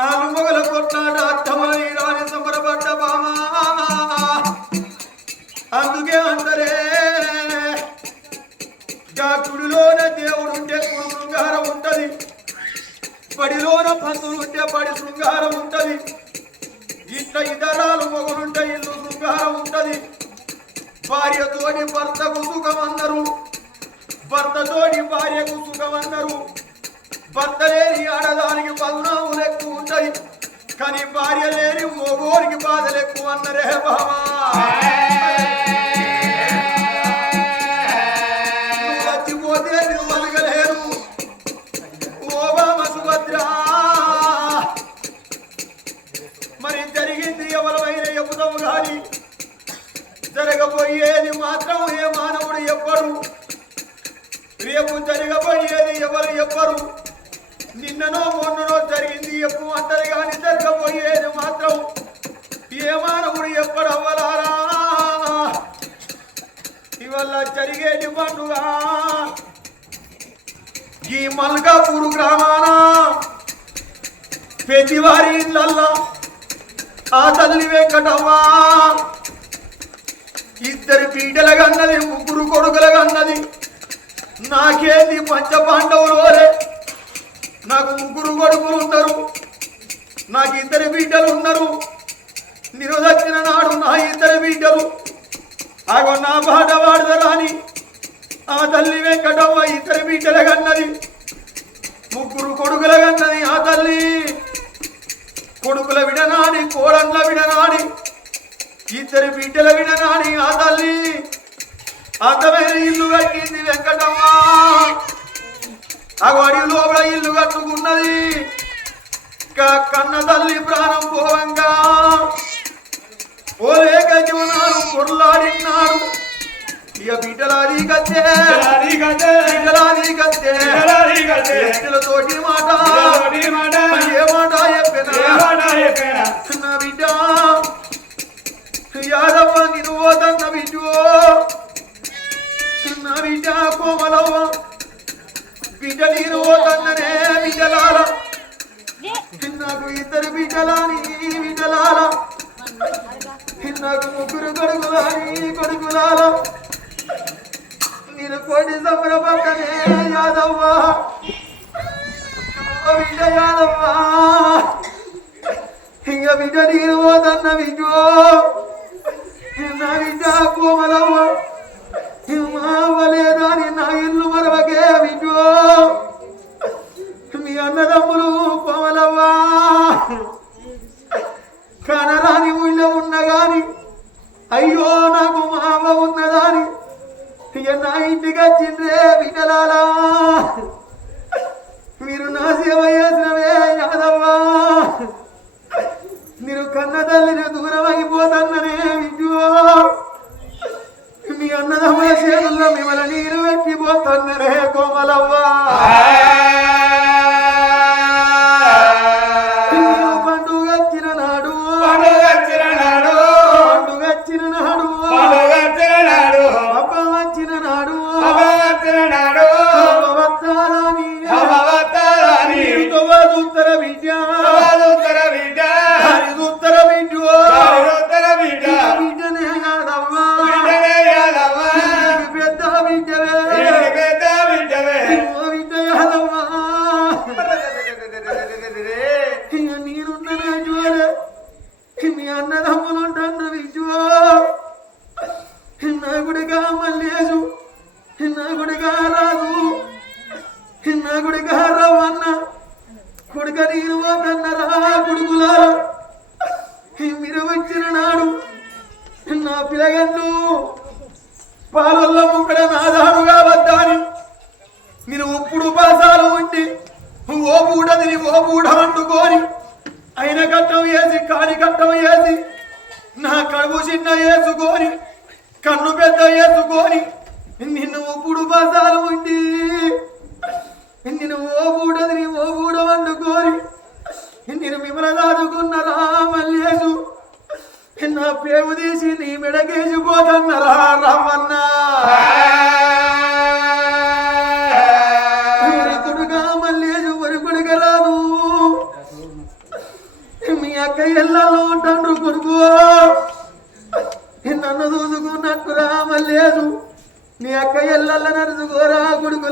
ఆలు మొగల కొట్లాట అత్తమని రాని సంబరపడ్డ బామా. అందుకే అందరే గుడిలోన దేవుడుంటే కుడు శృంగారం ఉంటది. బడిలోన పంతులుంటే బడి శృంగారం ఉంటది. ఇంట ఇతరాలు మొగులుంటే ఇల్లు శృంగారం ఉంటది. భార్యతోని భర్తకు సుఖమన్నారు భర్తతోని భార్యకు సుఖమన్నారు భర్త లేని ఆడదానికి పదునాములు ఎక్కువ ఉంటాయి. కానీ భార్య లేని ఓగోరికి బాధలు ఎక్కువ అన్నరే బామా నువ్వు చచ్చిపోతే నువ్వు బతకలేరు. ఓ బామ సుభద్ర. మరి జరిగింది ఎవరైనా చెబుతాము కానీ జరగబోయేది మాత్రం ఏ మానవుడు ఎవ్వరు రేపు జరగబోయేది ఎవరు ఎవ్వరు. నిన్ననో మొన్ననో జరిగింది ఎప్పుడు అంటారు కానీ జరగబోయేది మాత్రం ఏ మానవుడు ఎప్పుడు ఇవల్ల జరిగేది పండుగ. ఈ మల్కాపూర్ గ్రామాన ప్రతివారి ఇళ్ళల్లా ఆ తల్లి వెంకటవ్వ ఇద్దరు పీటల కన్నది ముగ్గురు కొడుకుల కన్నది నాకేంది పంచ పాండవులు ఓరే నాకు ముగ్గురు కొడుకులు ఉన్నారు నాకు ఇద్దరు బిడ్డలు ఉన్నారు. నిరుదచ్చిన నాడు నా ఇద్దరు బిడ్డలు. ఆగో నా బాట వాడదరాని ఆ తల్లి వెంకటమ్మ ఇద్దరు బిడ్డల కన్నది. ముగ్గురు కొడుకుల కన్నది ఆ తల్లి. కొడుకుల విడనాడి కోడళ్ళ విడనాడి ఇద్దరు బిడ్డల విడనాడి ఆ తల్లి. అందమైన ఇల్లు కట్టింది వెంకటమ్మ ఆ అడవి లోపల ఇల్లు కట్టుకున్నది. క- కన్న తల్లి ప్రాణం పోవంగా. ఓలేక జీవనాలు పొర్లాడినాడు ఇక బిడ్డలాది కత్తే బిడ్డలాది కత్తే ఎత్తులతోటి మాట. ఏ మాట చెప్పినా. బిడ్డ యాదవ్వ బిడ్డ నేను పోతన్ననే బిడ్డలాల నాకు ఇద్దరు బిడ్డలాని బిడ్డలాల నాకు ముగ్గురు కొడుకులాని కొడుకులాల. నేను కోటి సంబర పక్కనే యాదవ్వ. బిడ్డ యాదవ్వ. ఇంక బిడ్డ నేను పోతన్న బిడ్డో. నా బిడ్డ కోమలవ్వ. మీరు కన్న తల్లిని దూరం విద్యో మీ అన్నదమ్ముల చేతుల్లో మిమ్మల్ని నీరు పెట్టిపోతన్నరే కోమలవ్వా.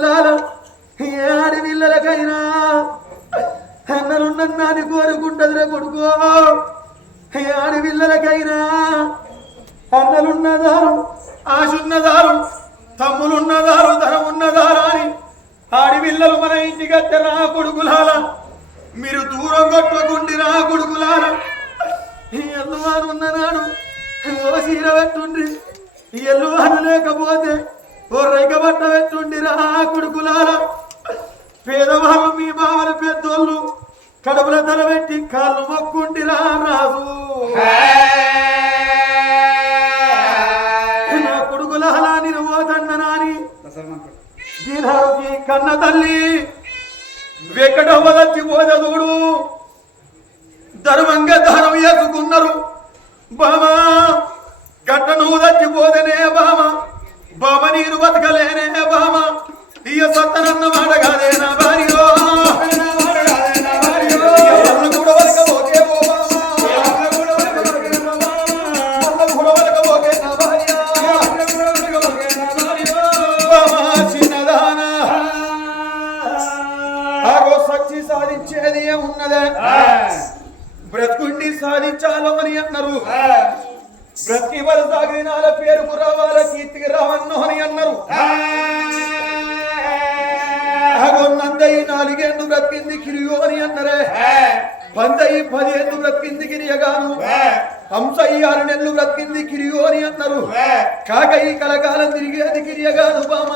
కొడుకులాల ఏ ఆడపిల్లలకైనా అన్నలున్నన్నాని కోరుకుంటదిరా కొడుకో ఏ ఆడపిల్లలకైనా అన్నలున్నదారు ఆశున్నదారు తమ్ములున్నదారు ధనం ఉన్నదారా అని ఆడపిల్లలు మన ఇంటికి వచ్చారా కొడుకులాల మీరు దూరం కొట్టుకుండి రా కొడుకులాల ఈ ఎల్లువారు ఉన్ననాడు ఓ సీర పెట్టుండ్రి ఈ ఎల్లువారు లేకపోతే ఓ రైక బట్ట పెట్టుండి రా కొడుకులాల పేదవాళ్ళు మీ బావల పెద్దోళ్ళు కడుపుల తల పెట్టి కాళ్ళు మొక్కుండి రా రాజు నా నేను పోతన్న నాని. కన్న తల్లి. వెక్కడమ్మ వచ్చి పోదూడు ధర్మంగా దానం చేసుకున్నారు. బామా గట్ట నువ్వు చచ్చిపోదనే బామ బామ నేను బతకలేనే బామ. ఇయ సత్తనన్న మాట కాదే నా భార్యో. సాధించేది ఏమున్నదే? బ్రతుకుండి సాధించాలో అని అన్నారు. బ్రతికి వల సాగినాల పేరుకు రావాల కీర్తికి రావన్నో అని అన్నారు. ఆగో నందయి బ్రతికింది కిరియో అని అన్నరే. పందయి పదిహేను బ్రతికింది గిరియగాను. హంసయి ఆరు నెలలు బ్రతికింది కిరియో అని అన్నారు. కాకయి కలకాలం తిరిగేది కిరియగాను బామ.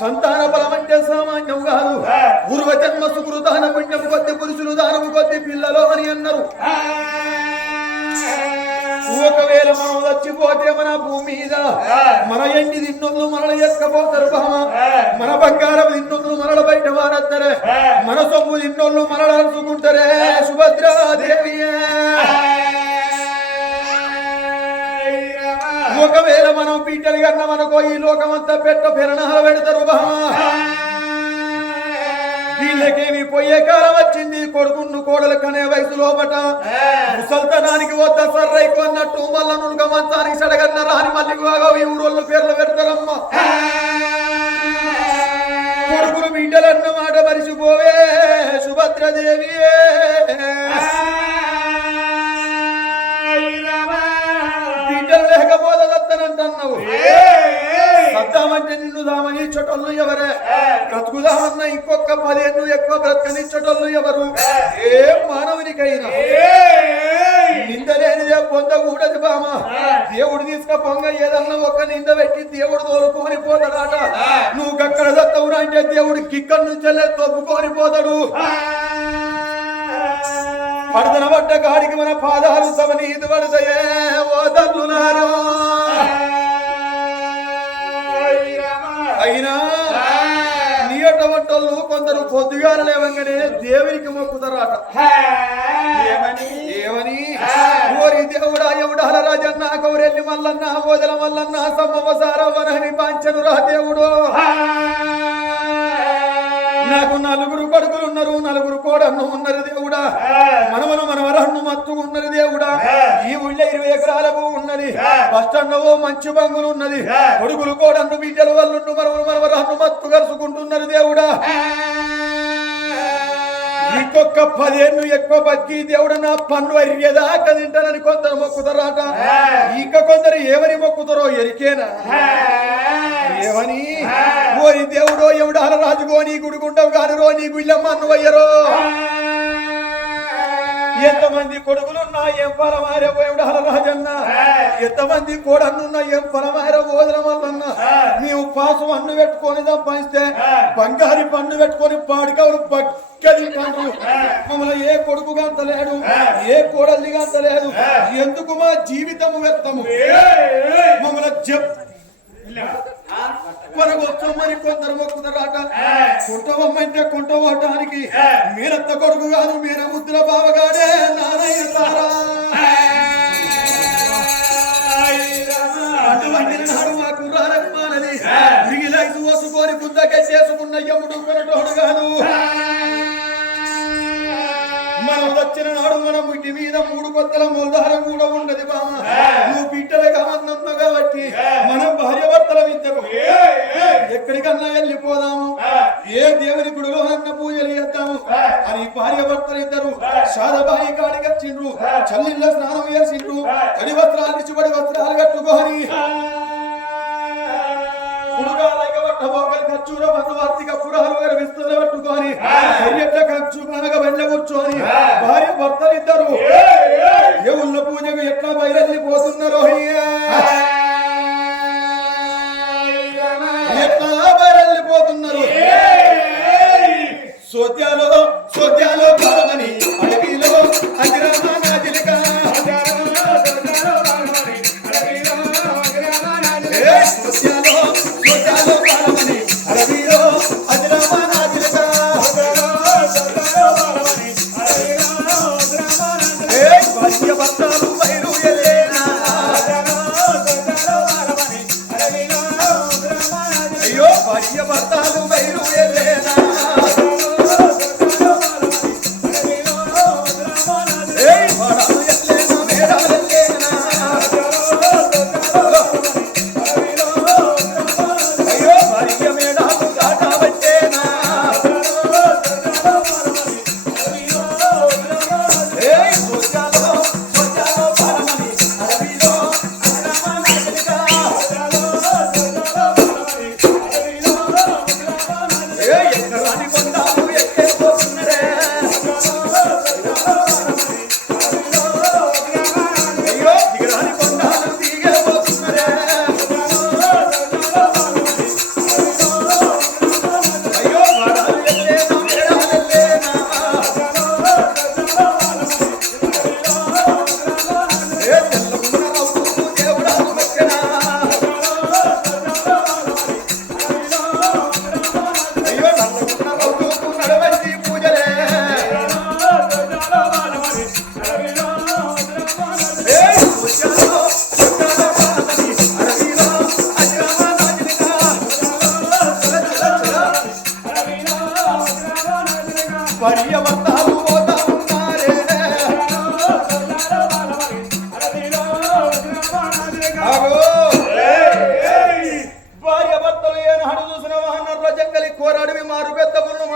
సంతాన బలం అంటే సామాన్యం కాదు. పూర్వ జన్మ సుకృతాన పుణ్యం కొద్ది పురుషులు దానము కొద్ది పిల్లలు అని అన్నారు. ఒకవేళ మనం చచ్చిపోతే మన భూమి మీద మన ఎండి తిన్నొందు మనల్ని ఎత్కపోతారు బామ మన బంగారం తిన్నొందు మనల బయట వారద్దరే మన సొమ్ము తిన్నోళ్ళు మనలు అనుకుంటారే సుభద్రాదేవియే ఒకవేళ మనం పీటలు కన్న మనకో ఈ లోకమంతా పెట్ట పెరణాలు పెడతారు బామ వీళ్ళకేమి పోయే కాలం వచ్చింది. కొడుకును కోడలు కనే వయసు లోపట. ముసల్తనానికి వద్ద సర్రైకు అన్నట్టు మళ్ళా నునుక మంచానికి సడగన్న రాని మళ్ళీ బాగా ఈ ఊరోళ్ళు పేర్లు పెడతారమ్మ. కొడుకులు బిడ్డలన్న మాట మరిచిపోవే సుభద్రదేవి సద్దామంటే నిన్ను దామని చోటోళ్ళు ఎవరే? బ్రతుకుదామన్న ఇంకొక పదిహేను ఎక్కువ బ్రతకనిచ్చటోళ్ళు ఎవరు? ఏ మానవునికైనా. నిందలేనిదే పొందకూడదు బామ. దేవుడు తీసుక పొంగ ఏదన్నా ఒక నింద పెట్టి దేవుడు తోలుకొని పోతాడట. నువ్వు గక్కడ దత్తవురా అంటే దేవుడు కిక్కడి నుంచెల్లే తొప్పుకొని పోతాడు. పడదన పడ్డ గాడికి మన పాదాలు సవని ఇది పడతాయే ఓ తల్లులారో కొందరు పొద్దుగాల లేవంగానే దేవునికి మొక్కుతారట ఏమని? ఏమని? ఓరి దేవుడా ఎవడాల రాజన్న కౌరెల్లి మల్లన్న ఓదల మల్లన్న సమ్మవ సారవనని పాంచను రా దేవుడు. నాకు నలుగురు కొడుకులు ఉన్నారు నలుగురు కోడన్ను ఉన్నారు దేవుడా. మనవను మనవరన్ను మత్తు ఉన్నది దేవుడా. ఈ ఊళ్ళో ఇరవై ఎకరాల భూ ఉన్నది బస్టాండ్ మంచి బంగులు ఉన్నది. కొడుకులు కోడన్ను బిడ్డలు వల్లుండు మనవను మనవరన్ను మత్తు కలుసుకుంటున్నారు దేవుడా. ఇంకొక పదేళ్ళు ఎక్కువ బతికి దేవుడు నా పన్ను అరిగేదాకా తింటానని కొందరు మొక్కుతారట. ఇంకా కొందరు ఏమని మొక్కుతారో ఎరికేనా? ఏమని? ఓరి దేవుడో ఎవడాల రాజుగో నీ గుడుకుంటావు కాని రో నీ గుళ్ళమ్మ నువ్వయ్యరో ఎంతమంది కొడుకులున్నా ఏం పరమారే ఎవడాల రాజన్న ఎంతమంది కోడన్నున్నా ఏం పరమారే ఓదల వల్లన్నా? మేము పాసు అన్ను పెట్టుకొని సంపాదిస్తే బంగారి పన్ను పెట్టుకొని పాడికవులు మమ్మల్ని ఏ కొడుకు గంతలేడు ఏ. కోడల్ని గంతలేదు ఎందుకు మా జీవితము వ్యర్థము? మమ్మల్ని చెప్ కొనగొచ్చమని కొందరు మొక్కుతారట కుంటవమ్మంటే కుంటవటానికి మీరత్త కొడుకు కాదు మీర ముద్దుల బావగాడే నారాయణ తారా అటువంటి నాడు మా కుర్రారమ్మానది మిగిలైదు వసుకొని బుద్ధగా చేసుకున్న యముడు కొనటోడు కాదు ఇంటి మీద మూడు కొత్తల మూలధారం కూడా ఉండదు బామ నువ్వు బిడ్డలుగా అన్నమ్మ కాబట్టి మనం భార్య భర్తల ఇద్దరు. ఎక్కడికన్నా వెళ్ళిపోదాము. ఏ దేవుని గుడిలో అన్న పూజలు చేద్దాము. అని భార్య భర్తలు ఇద్దరు శాదబాయి కాడికి వచ్చిండ్రు. చల్లిళ్ళ స్నానం చేసిండ్రు. తడి వస్త్రాలు ఇచ్చిబడి వస్త్రాలు కట్టుకొని ఖర్చూర మతవార్తిక పురాలు విస్తుల పట్టుకొని ఎట్ల ఖర్చు మనగ బండ కూర్చొని భార్య భర్తలు ఇద్దరు దేవుళ్ళ పూజకు ఎట్లా బయలుపోతున్నారో ఎట్లా బయలుపోతున్నారు సోత్యాలో సోత్యాలో పారమని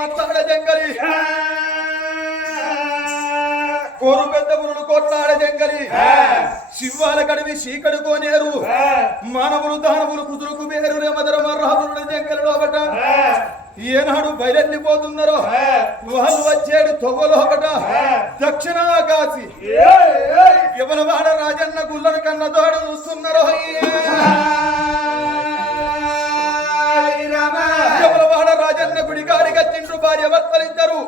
మాట్లాడే జంగలి. కోరు పెద్ద పురుడు కొట్లాడే జంగలి. శివాల కడివి చీకడు కోనేరు. మానవులు దానవులు కుదురుకు వేరు రేమదర మర్రాదుడు జంగలి లోపట ఏనాడు బయలెళ్ళిపోతున్నారో వాళ్ళు వచ్చేడు తొవ్వలోపట దక్షిణ కాసి వాడ రాజన్న గుళ్ళను కన్న తోడ చూస్తున్నారో. భార్య భర్తలిద్దరు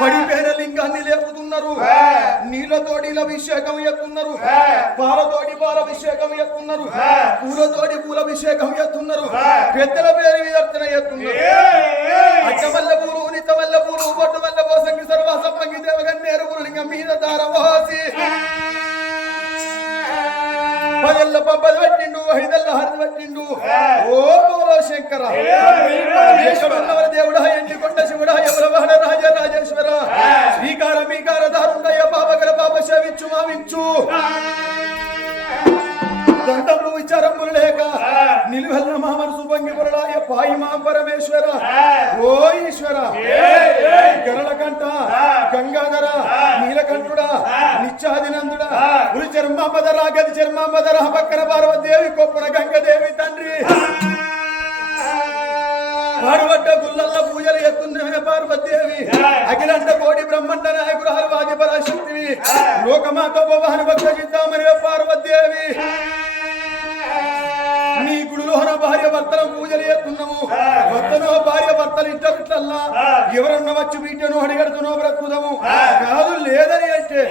పడిపోయిన లింగాన్ని లేపుతున్నారు. నీళ్ళతోటి అభిషేకం ఎత్తున్నారు పాలతోటి పాలభిషేకం ఎత్తున్నారు పూలతోటి పూలభిషేకం ఎత్తున్నారు పెద్దల పేరు విదర్శన ఎత్తున్నారు పూలు పూలు పోసంగి సర్వాసప్పంగి దేవగన్నేరు లింగం మీద దారవాసి పదెల్ల పబ్బది పట్టిండు ఐదెల్ల హరిది పట్టిండు. ఓ శంకర. పరమేశ్వరుడవర దేవుడా ఎండికొండ శివుడా ఎవరవాడ రాజ రాజేశ్వర శ్రీకార మీకార దారుండయ్య పాపగల పాప శవించు మావించు. దండములు విచారములు లేక నిలువెల్ల మా మనసు భంగి పొరలాయ పాయి మా పరమేశ్వర. ఓ ఈశ్వర గరళ కంట గంగాధర నీలకంఠుడా నిత్యాదినందుడా ఉరి చర్మాంబధర గది చర్మాంబధర పక్కన పార్వదేవి కొప్పున గంగదేవి తండ్రి. పాడుబడ్డ గుల్లల్ల పూజలు ఎత్తున్న పార్వదేవి అఖిలండ కోటి బ్రహ్మండ నాయకుడు హరివాది పరాశక్తివి. లోకమాత భవాని భక్త పార్వదేవి నీ గుడిలోన భార్య భర్తల పూజలు చేస్తున్నాము. భర్తనో భార్య భర్తలు ఇద్దరు ఇట్లల్లా ఎవరన్నా వచ్చి వీటను అడిగడుతున్నో బ్రతుకుదాము. కాదు లేదని అంటే.